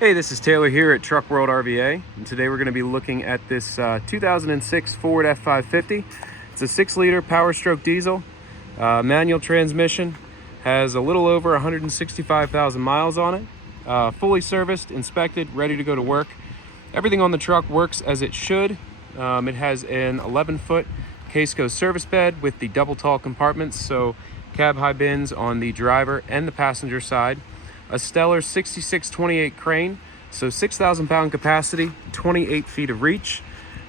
Hey, this is Taylor here at Truck World RVA, and today we're going to be looking at this 2006 Ford F550. It's a 6-liter Powerstroke diesel, manual transmission, has a little over 165,000 miles on it, fully serviced, inspected, ready to go to work. Everything on the truck works as it should. It has an 11-foot Caseco service bed with the double tall compartments, so cab high bins on the driver and the passenger side. A stellar 66/28 crane, so 6,000 pound capacity, 28 feet of reach.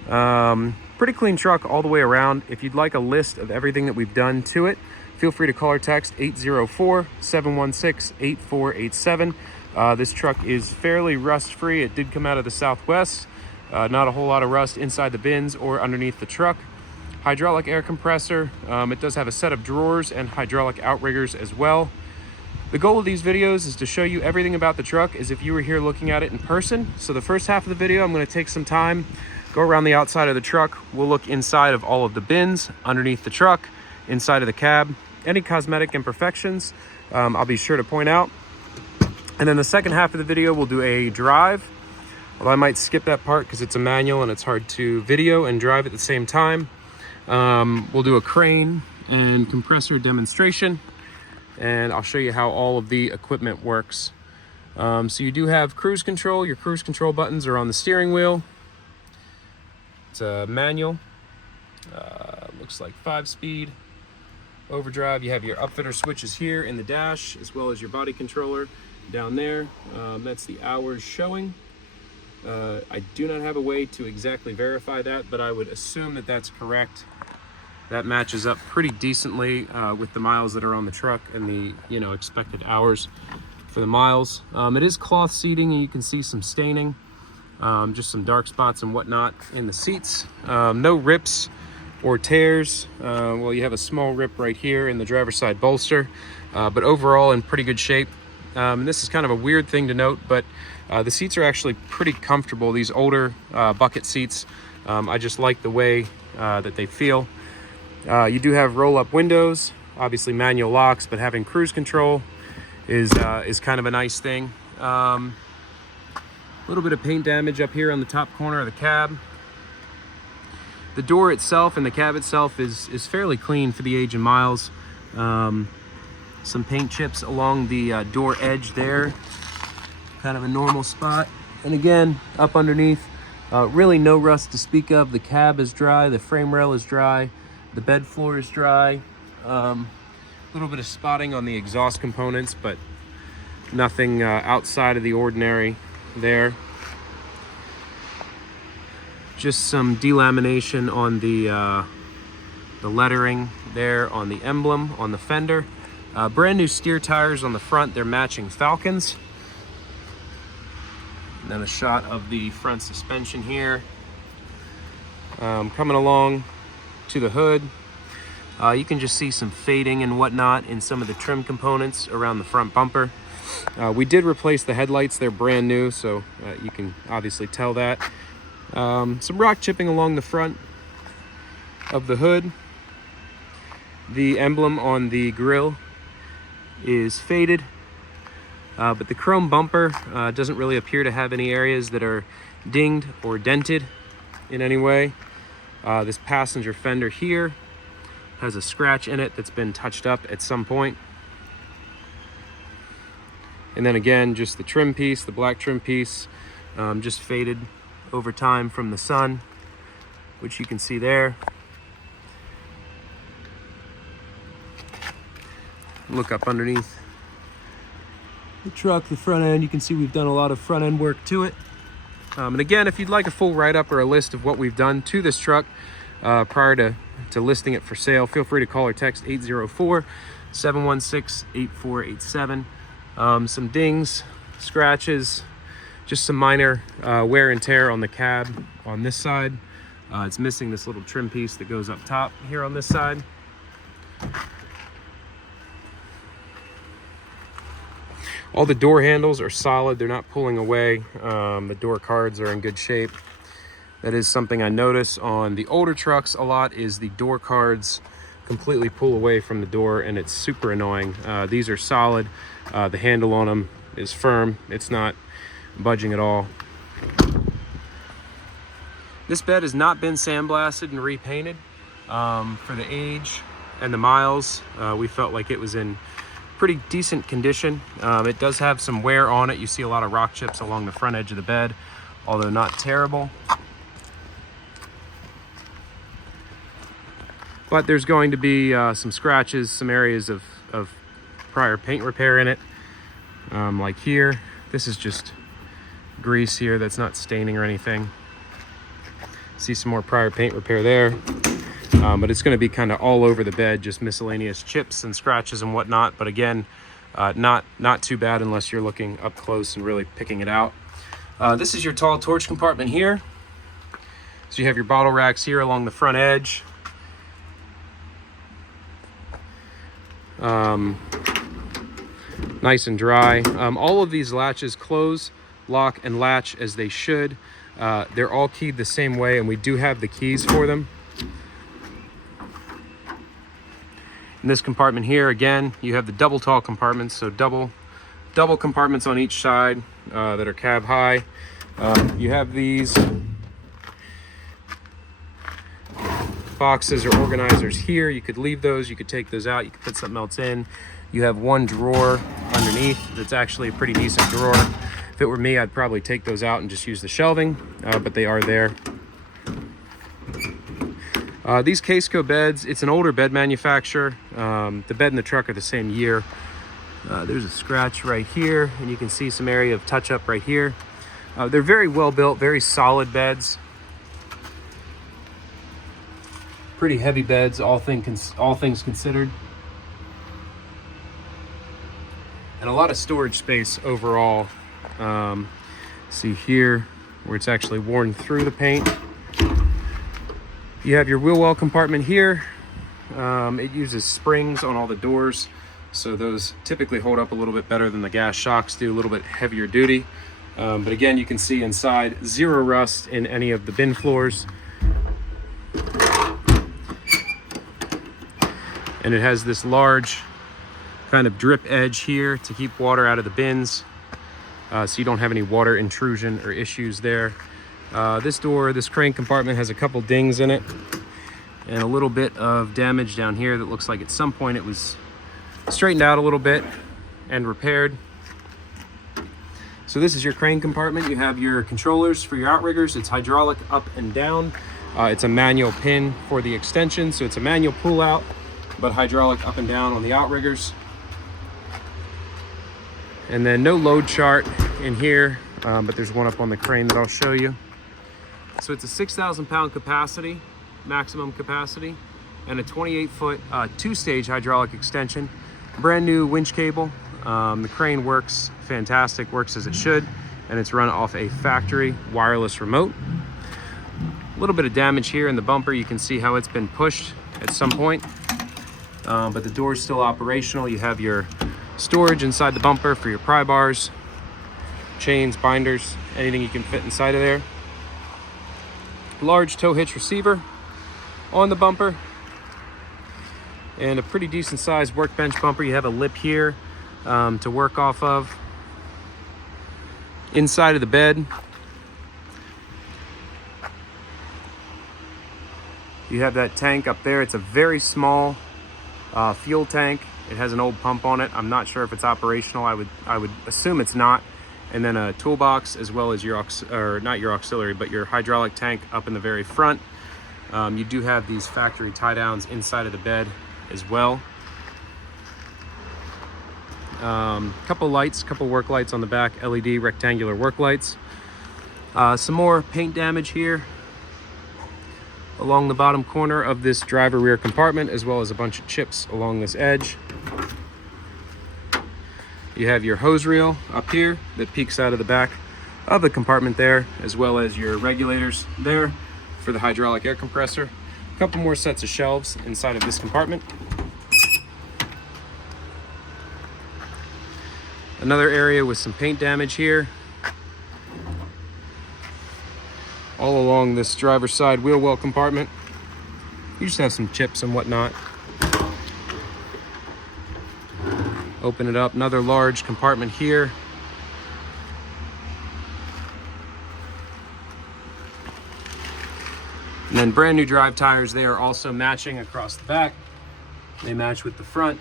Pretty clean truck all the way around. If you'd like a list of everything that we've done to it, feel free to call or text 804-716-8487. This truck is fairly rust free. It did come out of the Southwest. Not a whole lot of rust inside the bins or underneath the truck. Hydraulic air compressor. It does have a set of drawers and hydraulic outriggers as well. The goal of these videos is to show you everything about the truck as if you were here looking at it in person. So the first half of the video, I'm going to take some time, go around the outside of the truck. We'll look inside of all of the bins, underneath the truck, inside of the cab, any cosmetic imperfections, I'll be sure to point out. And then the second half of the video, we'll do a drive. Although I might skip that part because it's a manual and it's hard to video and drive at the same time. We'll do a crane and compressor demonstration, and I'll show you how all of the equipment works. So you do have cruise control. Your cruise control buttons are on the steering wheel. It's a manual. Looks like 5-speed. Overdrive. You have your upfitter switches here in the dash, as well as your body controller down there. That's the hours showing. I do not have a way to exactly verify that, but I would assume that that's correct. That matches up pretty decently with the miles that are on the truck and the expected hours for the miles. It is cloth seating, and you can see some staining, just some dark spots and whatnot in the seats. No rips or tears. Well, you have a small rip right here in the driver's side bolster, but overall in pretty good shape. And this is kind of a weird thing to note, but the seats are actually pretty comfortable. These older bucket seats, I just like the way that they feel. You do have roll-up windows, obviously manual locks, but having cruise control is kind of a nice thing. A little bit of paint damage up here on the top corner of the cab. The door itself and the cab itself is fairly clean for the age and miles. Some paint chips along the door edge there, kind of a normal spot. And again, up underneath, really no rust to speak of. The cab is dry, the frame rail is dry. The bed floor is dry. A little bit of spotting on the exhaust components, but nothing outside of the ordinary there. Just some delamination on the lettering there on the emblem on the fender. Brand new steer tires on the front. They're matching Falcons. And then a shot of the front suspension here. Coming along to the hood, you can just see some fading and whatnot in some of the trim components around the front bumper. We did replace the headlights. They're brand new, so you can obviously tell that. Some rock chipping along the front of the hood. The emblem on the grille is faded, but the chrome bumper doesn't really appear to have any areas that are dinged or dented in any way. This passenger fender here has a scratch in it that's been touched up at some point. And then again, just the trim piece, the black trim piece, just faded over time from the sun, which you can see there. Look up underneath the truck, the front end, you can see we've done a lot of front end work to it. And again, if you'd like a full write-up or a list of what we've done to this truck prior to listing it for sale, feel free to call or text 804-716-8487. Some dings, scratches, just some minor wear and tear on the cab on this side. It's missing this little trim piece that goes up top here on this side. All the door handles are solid. They're not pulling away. The door cards are in good shape. That is something I notice on the older trucks a lot, is the door cards completely pull away from the door, and it's super annoying. These are solid. The handle on them is firm. It's not budging at all. This bed has not been sandblasted and repainted. For the age and the miles, we felt like it was in pretty decent condition. It does have some wear on it. You see a lot of rock chips along the front edge of the bed, although not terrible. But there's going to be some scratches, some areas of prior paint repair in it. Like here, this is just grease here that's not staining or anything. See some more prior paint repair there. But it's going to be kind of all over the bed, just miscellaneous chips and scratches and whatnot. But again, not too bad unless you're looking up close and really picking it out. This is your tall torch compartment here. So you have your bottle racks here along the front edge. Nice and dry. All of these latches close, lock, and latch as they should. They're all keyed the same way, and we do have the keys for them. In this compartment here, again, you have the double tall compartments, so double compartments on each side that are cab high. You have these boxes or organizers here. You could leave those, you could take those out, you could put something else in. You have one drawer underneath that's actually a pretty decent drawer. If it were me, I'd probably take those out and just use the shelving, but they are there. These Caseco beds, it's an older bed manufacturer. The bed and the truck are the same year. There's a scratch right here, and you can see some area of touch-up right here. They're very well built, very solid beds. Pretty heavy beds, all things considered. And a lot of storage space overall. See here, where it's actually worn through the paint. You have your wheel well compartment here. It uses springs on all the doors, so those typically hold up a little bit better than the gas shocks do, a little bit heavier duty. But again, you can see inside, zero rust in any of the bin floors. And it has this large kind of drip edge here to keep water out of the bins, so you don't have any water intrusion or issues there. This crane compartment has a couple dings in it and a little bit of damage down here that looks like at some point it was straightened out a little bit and repaired. So this is your crane compartment. You have your controllers for your outriggers. It's hydraulic up and down. It's a manual pin for the extension, so it's a manual pull out, but hydraulic up and down on the outriggers. And then no load chart in here, but there's one up on the crane that I'll show you. So it's a 6,000 pound capacity, maximum capacity, and a 28-foot two-stage hydraulic extension. Brand new winch cable. The crane works fantastic, works as it should, and it's run off a factory wireless remote. A little bit of damage here in the bumper. You can see how it's been pushed at some point, but the door is still operational. You have your storage inside the bumper for your pry bars, chains, binders, anything you can fit inside of there. Large tow hitch receiver on the bumper, and a pretty decent sized workbench bumper. You have a lip here to work off of. Inside of the bed, you have that tank up there. It's a very small fuel tank. It has an old pump on it. I'm not sure if it's operational. I would assume it's not. And then a toolbox, as well as your not your auxiliary, but your hydraulic tank up in the very front. You do have these factory tie downs inside of the bed as well. Couple lights, couple work lights on the back, LED rectangular work lights. Some more paint damage here along the bottom corner of this driver rear compartment, as well as a bunch of chips along this edge. You have your hose reel up here that peeks out of the back of the compartment there, as well as your regulators there for the hydraulic air compressor. A couple more sets of shelves inside of this compartment. Another area with some paint damage here. All along this driver's side wheel well compartment. You just have some chips and whatnot. Open it up, another large compartment here. And then brand new drive tires, they are also matching across the back. They match with the front.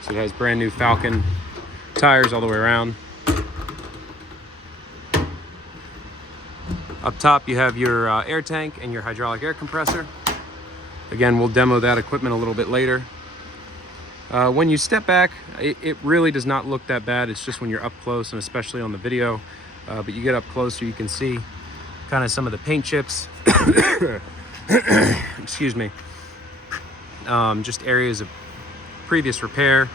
So it has brand new Falcon tires all the way around. Up top you have your air tank and your hydraulic air compressor. Again, we'll demo that equipment a little bit later. When you step back, it really does not look that bad. It's just when you're up close, and especially on the video. But you get up closer, you can see kind of some of the paint chips. Excuse me. Just areas of previous repair.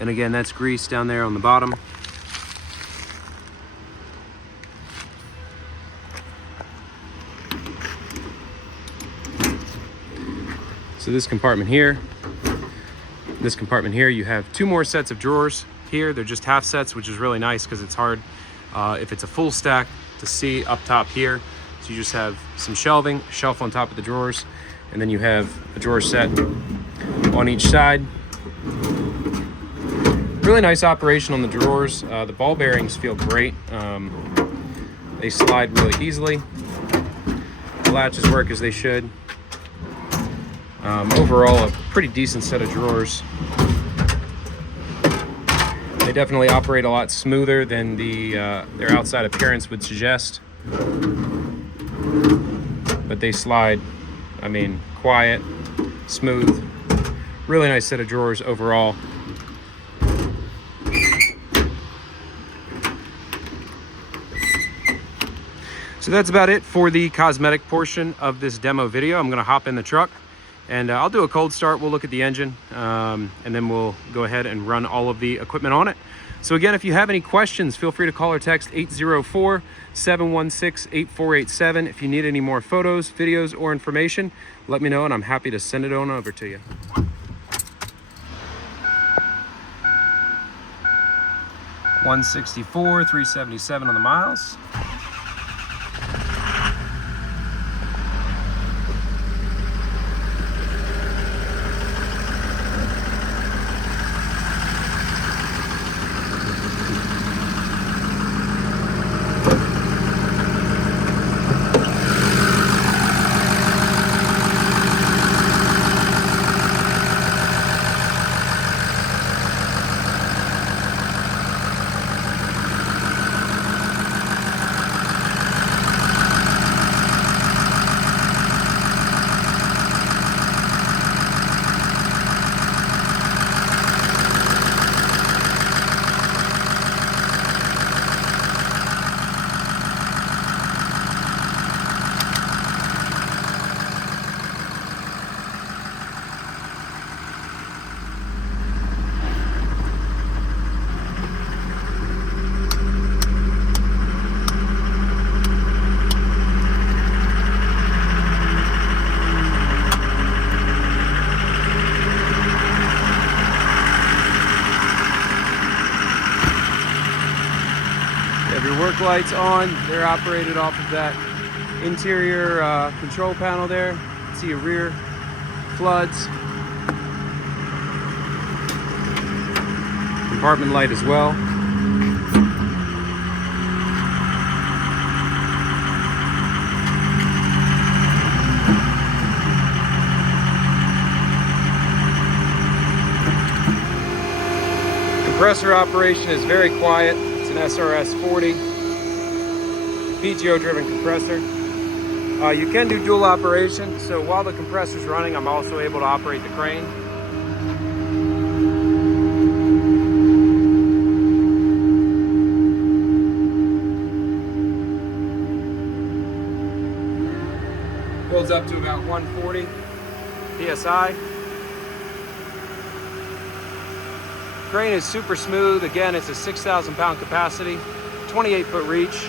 And again, that's grease down there on the bottom. So this compartment here, you have two more sets of drawers here. They're just half sets, which is really nice because it's hard if it's a full stack to see up top here. So you just have some shelving, a shelf on top of the drawers, and then you have a drawer set on each side. Really nice operation on the drawers. The ball bearings feel great. They slide really easily. The latches work as they should. Overall, a pretty decent set of drawers. They definitely operate a lot smoother than their outside appearance would suggest. But they slide, I mean, quiet, smooth. Really nice set of drawers overall. So that's about it for the cosmetic portion of this demo video. I'm gonna hop in the truck and I'll do a cold start. We'll look at the engine and then we'll go ahead and run all of the equipment on it. So again, if you have any questions, feel free to call or text 804-716-8487. If you need any more photos, videos, or information, let me know and I'm happy to send it on over to you. $164, $377 on the miles. Your work lights on, they're operated off of that interior control panel there. You can see your rear floods. Compartment light as well. Compressor operation is very quiet. An SRS 40 PTO driven compressor. You can do dual operation, so while the compressor's running, I'm also able to operate the crane. Builds up to about 140 PSI. Crane is super smooth. Again, it's a 6,000 pound capacity, 28-foot reach.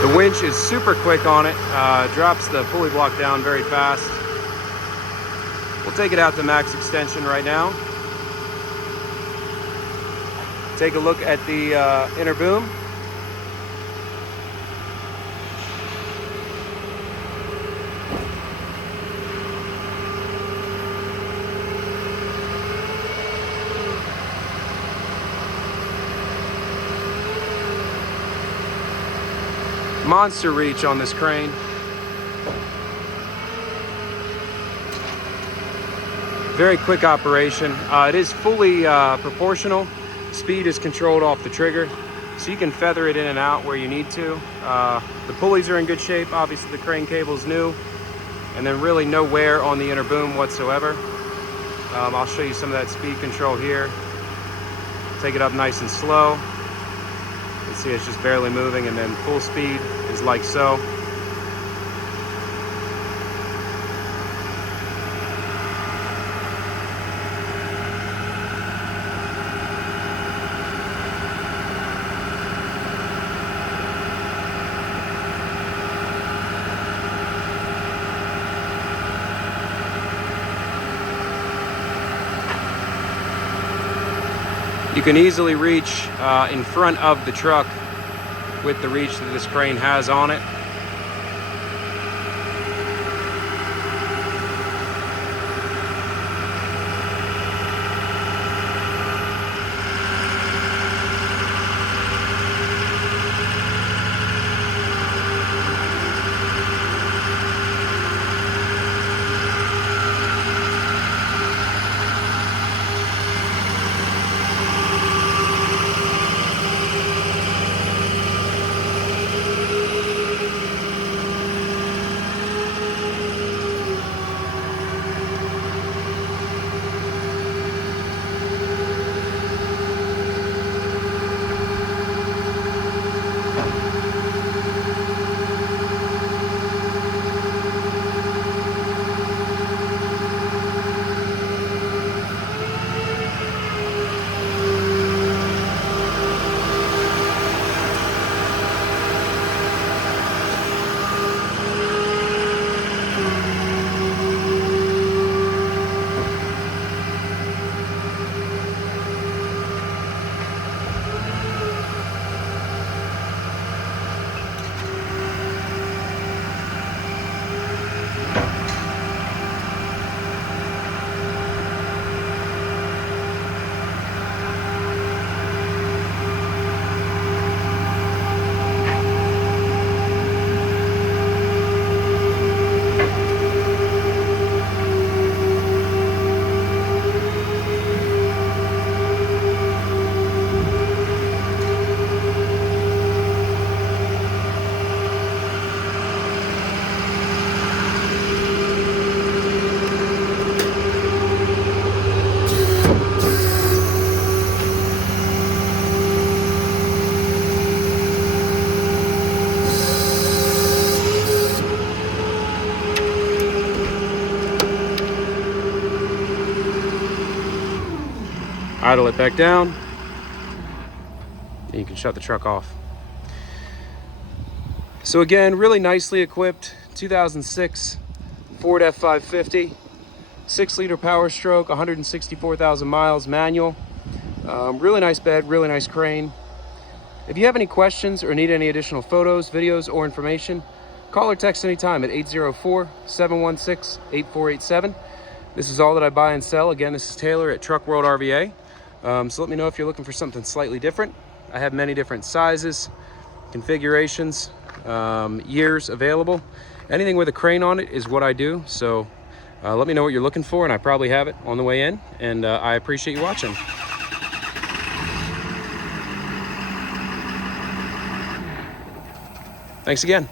The winch is super quick on it, drops the pulley block down very fast. We'll take it out to max extension right now. Take a look at the inner boom. Monster reach on this crane. Very quick operation. It is fully proportional. Speed is controlled off the trigger, so you can feather it in and out where you need to. The pulleys are in good shape. Obviously the crane cable is new, and then really no wear on the inner boom whatsoever. I'll show you some of that speed control here. Take it up nice and slow. You can see it's just barely moving, and then full speed is like so. You can easily reach in front of the truck with the reach that this crane has on it. Idle it back down, and you can shut the truck off. So again, really nicely equipped 2006 Ford F550, 6-liter Powerstroke, 164,000 miles, manual. Really nice bed, really nice crane. If you have any questions or need any additional photos, videos, or information, call or text anytime at 804-716-8487. This is all that I buy and sell. Again, this is Taylor at Truck World RVA. So let me know if you're looking for something slightly different. I have many different sizes, configurations, years available. Anything with a crane on it is what I do. So let me know what you're looking for, and I probably have it on the way in. And I appreciate you watching. Thanks again.